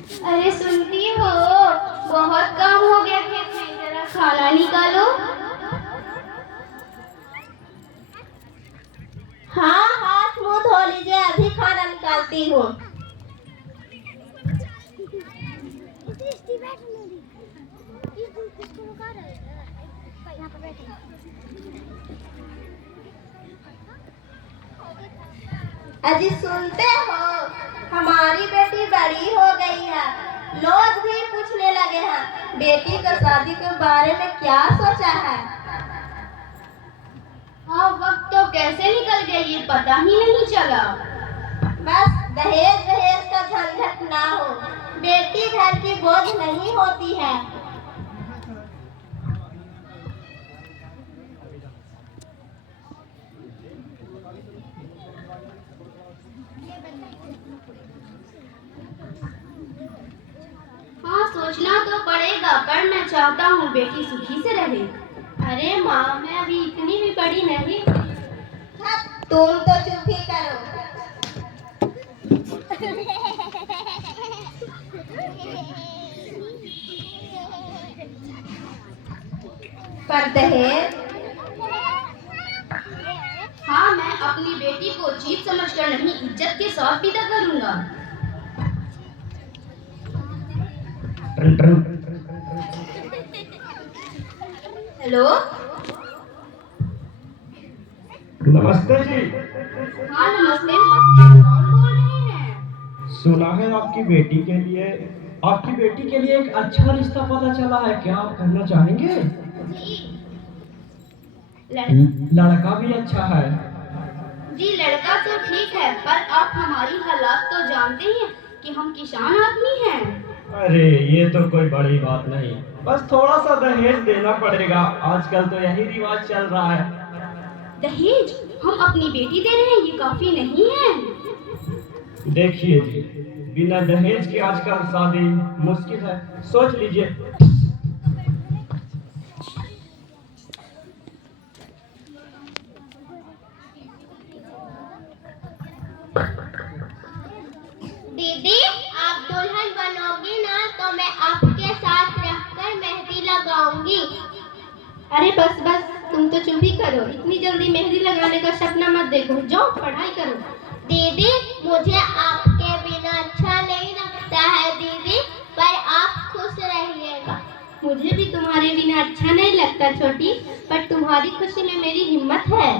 अरे सुनती हो, बहुत काम हो गया खेत में, जरा खाना निकालो। हाँ, हाथ मुंह धो लीजिए, अभी खाना निकालती हूँ। अजी सुनते हो, हमारी बेटी बड़ी हो गई है। लोग भी पूछने लगे हैं बेटी का शादी के बारे में क्या सोचा है। हाँ, वक्त तो कैसे निकल गया ये पता ही नहीं चला। बस दहेज दहेज का झंझट ना हो, बेटी घर की बोझ नहीं होती है। हाँ, सोचना तो पड़ेगा, पर मैं चाहता हूँ बेटी सुखी से रहे। अरे माँ, मैं अभी इतनी भी बड़ी नहीं। तुम तो चुप ही करो। पर दहेज? हाँ, मैं अपनी बेटी को चीज समझकर नहीं, इज्जत के साथ विदा करूंगा। हेलो, नमस्ते जी। हाँ नमस्ते, कौन बोल रहे हैं? सुना है आपकी बेटी के लिए एक अच्छा रिश्ता पता चला है, क्या आप करना चाहेंगे? जी, लड़का भी अच्छा है। जी लड़का तो ठीक है, पर आप हमारी हालात तो जानते हैं कि हम किसान आदमी हैं। अरे ये तो कोई बड़ी बात नहीं, बस थोड़ा सा दहेज देना पड़ेगा, आजकल तो यही रिवाज चल रहा है। दहेज हम अपनी बेटी दे रहे हैं, ये काफी नहीं है। देखिए जी, बिना दहेज के आजकल शादी मुश्किल है, सोच लीजिए। दीदी, आप दुल्हन बनोगी ना तो मैं आपके साथ रहकर मेहंदी लगाऊंगी। अरे बस बस, तुम तो चुप ही करो, इतनी जल्दी मेहंदी लगाने का सपना मत देखो, जाओ पढ़ाई करो। दीदी, मुझे आपके बिना अच्छा नहीं लगता है दीदी, पर आप खुश रहिएगा। मुझे भी तुम्हारे बिना अच्छा नहीं लगता छोटी, पर तुम्हारी खुशी में मेरी हिम्मत है।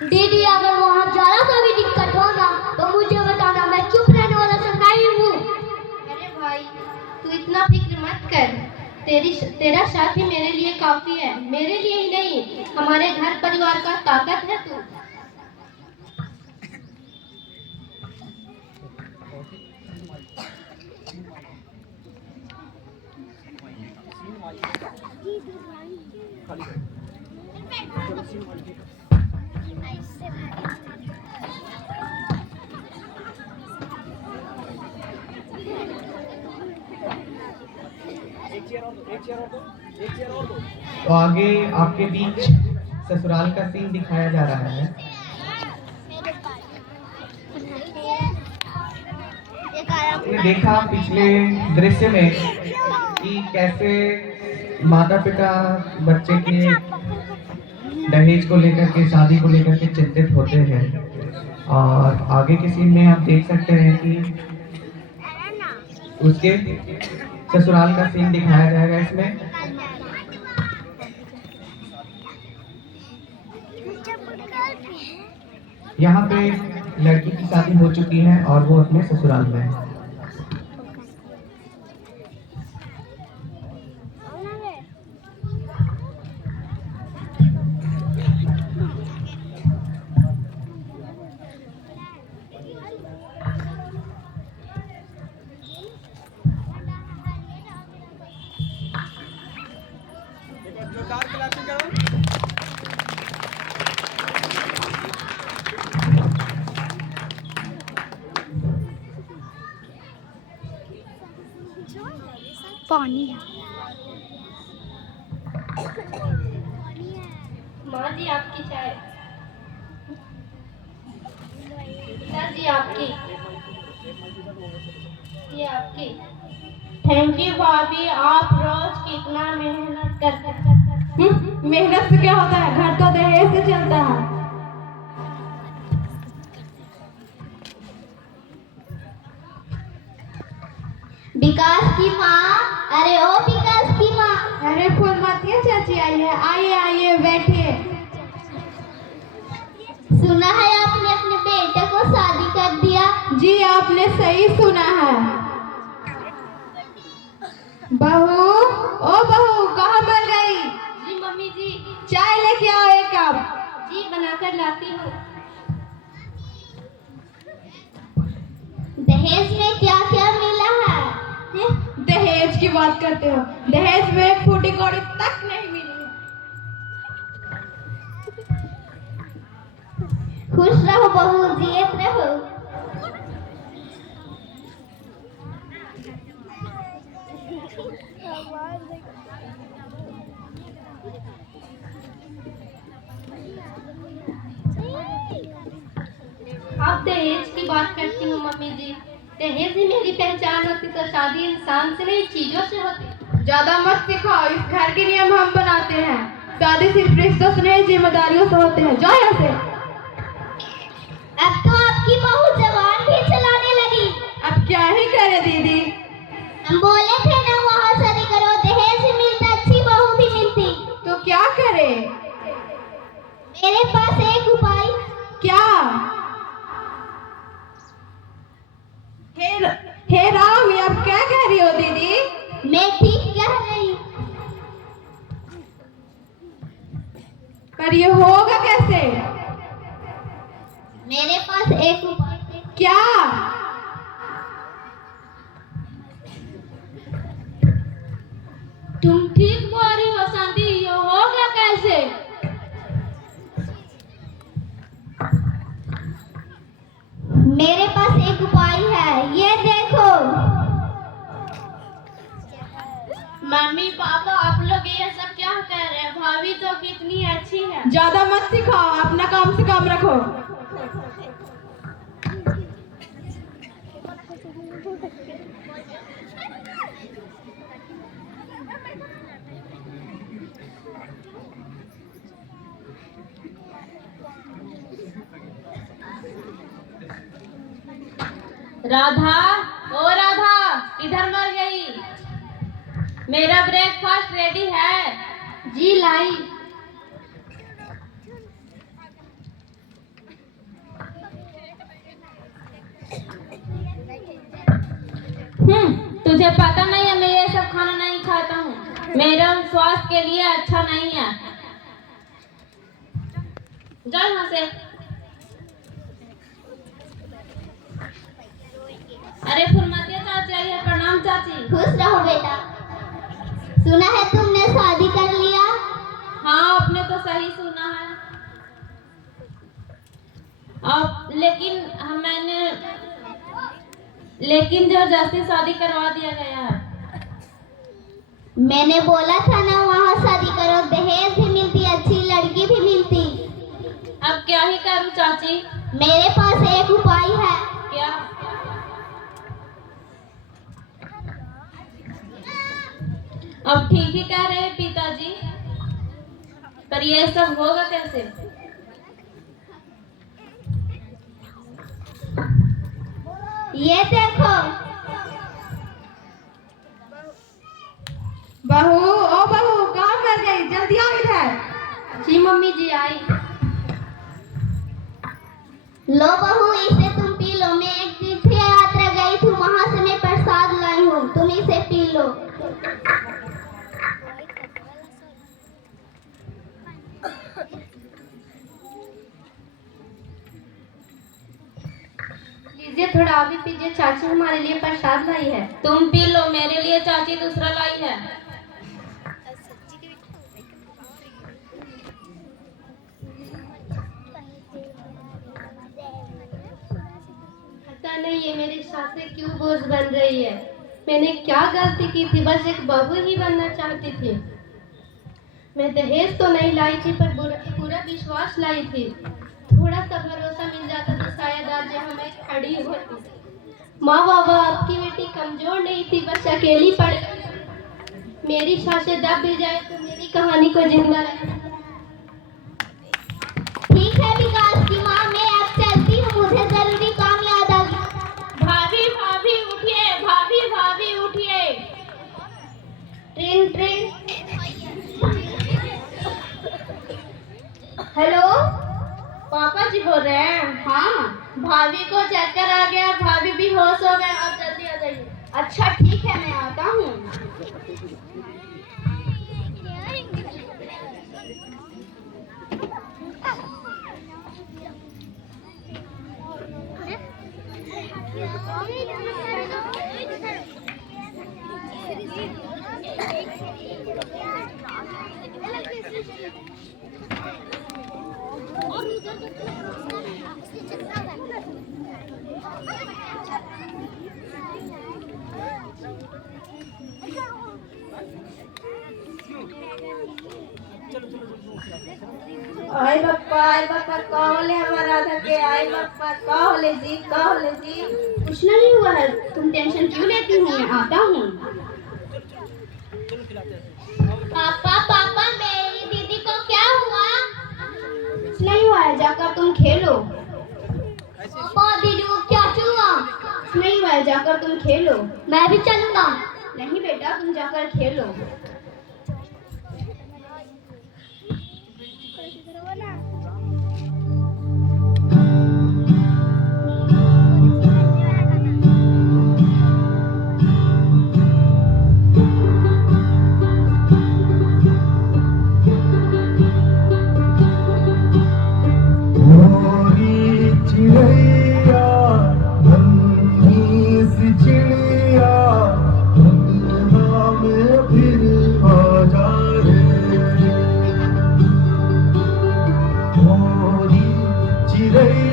दीदी, अगर वहाँ जरा सा भी दिक्कत हो ना तो मुझे बताना, मैं चुप रहने वाला सब नहीं हूँ। अरे भाई, तू इतना फिक्र मत कर, तेरा साथ ही मेरे लिए काफी है, मेरे लिए ही नहीं, हमारे घर परिवार का ताकत है तू। तो आगे आपके बीच ससुराल का सीन दिखाया जा रहा है। आपने देखा पिछले दृश्य में कि कैसे माता पिता बच्चे के दहेज को लेकर के, शादी को लेकर के चिंतित होते हैं, और आगे के सीन में आप देख सकते हैं कि उसके ससुराल का सीन दिखाया जाएगा इसमें। यहाँ पे लड़की की शादी हो चुकी है और वो अपने ससुराल में है। पानी है। माँ जी, आपकी चाय। ये आपकी, ये आपकी। थैंक यू भाभी, आप रोज कितना मेहनत करते हैं। मेहनत से क्या होता है, घर तो दहेज से चलता है। विकास की माँ, अरे ओ विकास की माँ। अरे फूलमतिया चाची आई है, आइए आइए बैठिए। सुना है आपने अपने बेटे को शादी कर दिया? जी आपने सही सुना है। बहू, ओ बहू कहाँ मर गई? जी मम्मी जी। चाय लेके आओ एक कप। जी बनाकर लाती हूँ। दहेज में क्या क्या मिला है? दहेज की बात करते हो, दहेज में एक फूटी कौड़ी तक नहीं मिली। खुश रहो बहू, जियत रहो। आप दहेज की बात करती हूँ मम्मी जी। दहेज ही मेरी पहचान होती तो शादी इंसान से नहीं चीजों से होती। ज्यादा मत सिखाओ, इस घर के नियम हम बनाते हैं। शादी सिर्फ रिश्तों से नहीं, जिम्मेदारियों से होते हैं। जाओ यहाँ से। अब तो आपकी बहू जबान भी चलाने लगी। अब क्या ही करे दीदी। हम बोले थे ना वहाँ शादी करो, दहेज भी मिलता, अच्छी बहू भी मिलती। तो क्या करे? मेरे पास एक उपाय। क्या? हे राम, ये आप क्या कह रही हो दीदी? मैं ठीक कह रही हूँ। पर ये होगा कैसे? मेरे पास एक उपाय है। क्या? तुम ठीक बोल रही हो शादी, ये होगा कैसे? मेरे पास एक उपाय है, ये देखो। मम्मी पापा आप लोग ये सब क्या कर रहे हैं? भाभी तो कितनी अच्छी है। ज्यादा मत सिखाओ, अपना काम से काम रखो। राधा, ओ राधा, किधर मर गई? मेरा ब्रेकफास्ट रेडी है। जी लाई। तुझे पता नहीं है मैं ये सब खाना नहीं खाता हूँ, मेरा स्वास्थ्य के लिए अच्छा नहीं है। जा यहाँ से। अरे फुलमतिया चाची आई है, प्रणाम चाची। खुश रहो बेटा। सुना है तुमने शादी कर लिया? हाँ आपने तो सही सुना है। अब लेकिन जबरदस्ती शादी करवा दिया गया है। मैंने बोला था ना वहाँ शादी करो, दहेज भी मिलती, अच्छी लड़की भी मिलती। अब क्या ही करूँ चाची? मेरे पास एक उपाय है। क्या? अब ठीक ही कह रहे हैं पिताजी, पर ये सब होगा कैसे? ये देखो। बहू, ओ बहू कहाँ मर गई? जल्दी आओ इधर। जी मम्मी जी आई। लो बहू, इसे तुम पी लो। मैं एक तीर्थ यात्रा गई थी, वहाँ से मैं प्रसाद लाई हूँ, तुम इसे पी लो। लीजिए थोड़ा आप भी पीजिए, चाची हमारे लिए प्रसाद लाई है। तुम पी लो, मेरे लिए चाची दूसरा लाई है। पता नहीं ये मेरी सासें क्यों बोझ बन रही है। मैंने क्या गलती की थी? बस एक बहू ही बनना चाहती थी। मैं दहेज तो नहीं लाई थी, पर पूरा विश्वास लाई थी। थोड़ा सा भरोसा मिल जाता तो शायद आज यहाँ मैं खड़ी होती। माँ बाबा, आपकी बेटी कमजोर नहीं थी, बस अकेली पड़ गई। मेरी सांसें दब भी जाए तो मेरी कहानी को जिंदा रहे। ठीक है विकास की माँ, मैं अब चलती हूँ, मुझे जरूरी काम याद आ गया। भाभी भाभी उठिए, भाभी भाभी उठिए। Train train. हेलो, पापा जी बोल रहे हैं? हाँ, भाभी को चक्कर आ गया, भाभी भी होश हो गए, आप जल्दी आ जाइए। अच्छा ठीक है, मैं आता हूँ। आए बापा का होले हमारा आधा के। आए बापा का होले जी, का होले जी। कुछ नहीं हुआ है, तुम टेंशन क्यों लेती हो? मैं आता हूँ। पापा पापा, मेरी दीदी को क्या हुआ? कुछ नहीं हुआ है, जाकर तुम खेलो। पापा दीदी को क्या हुआ? कुछ नहीं हुआ है, जाकर तुम खेलो। मैं भी चलूंगा। नहीं बेटा, तुम जाकर खेलो। चिड़ैया